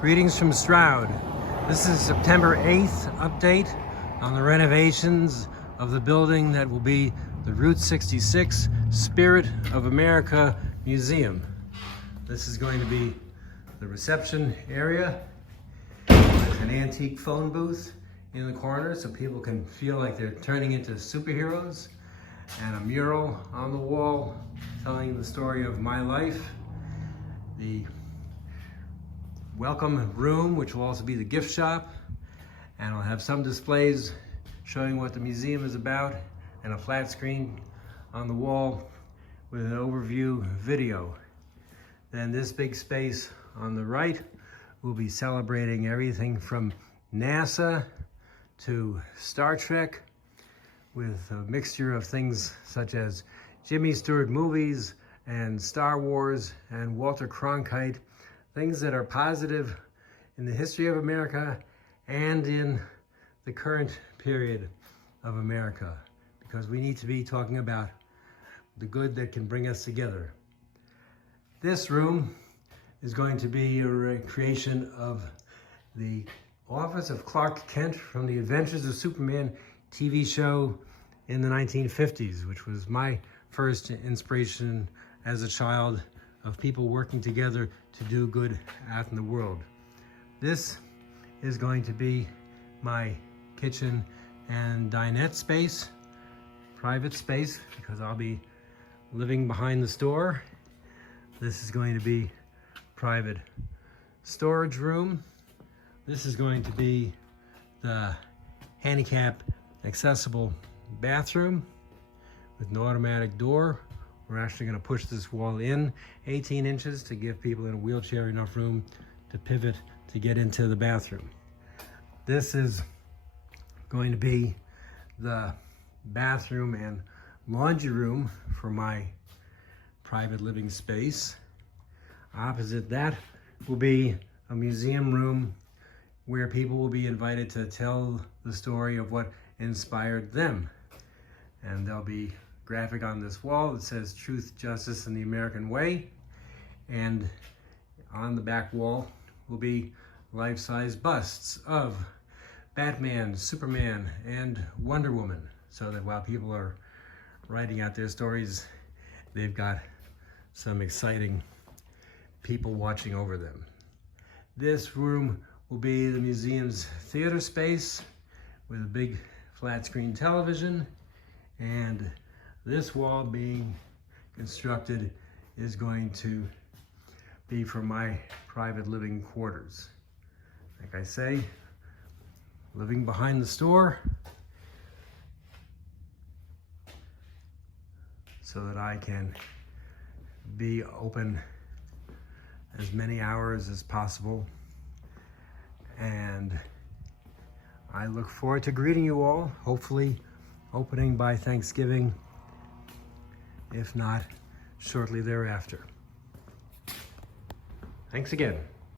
Greetings from Stroud. This is September 8th update on the renovations of the building that will be the Route 66 Spirit of America Museum. This is going to be the reception area with an antique phone booth in the corner so people can feel like they're turning into superheroes, and a mural on the wall telling the story of my life. The welcome room, which will also be the gift shop, and I'll have some displays showing what the museum is about and a flat screen on the wall with an overview video. Then this big space on the right will be celebrating everything from NASA to Star Trek, with a mixture of things such as Jimmy Stewart movies and Star Wars and Walter Cronkite, things that are positive in the history of America and in the current period of America, because we need to be talking about the good that can bring us together. This room is going to be a recreation of the office of Clark Kent from the Adventures of Superman TV show in the 1950s, which was my first inspiration as a child of people working together to do good out in the world. This is going to be my kitchen and dinette space, private space, because I'll be living behind the store. This is going to be private storage room. This is going to be the handicap accessible bathroom with an automatic door. We're actually going to push this wall in 18 inches to give people in a wheelchair enough room to pivot to get into the bathroom. This is going to be the bathroom and laundry room for my private living space. Opposite that will be a museum room where people will be invited to tell the story of what inspired them. And there'll be graphic on this wall that says "Truth, Justice, and the American Way." And on the back wall will be life-size busts of Batman, Superman, and Wonder Woman, so that while people are writing out their stories, they've got some exciting people watching over them. This room will be the museum's theater space with a big flat screen television, and this wall being constructed is going to be for my private living quarters. Like I say, living behind the store so that I can be open as many hours as possible. And I look forward to greeting you all, hopefully opening by Thanksgiving, if not shortly thereafter. Thanks again.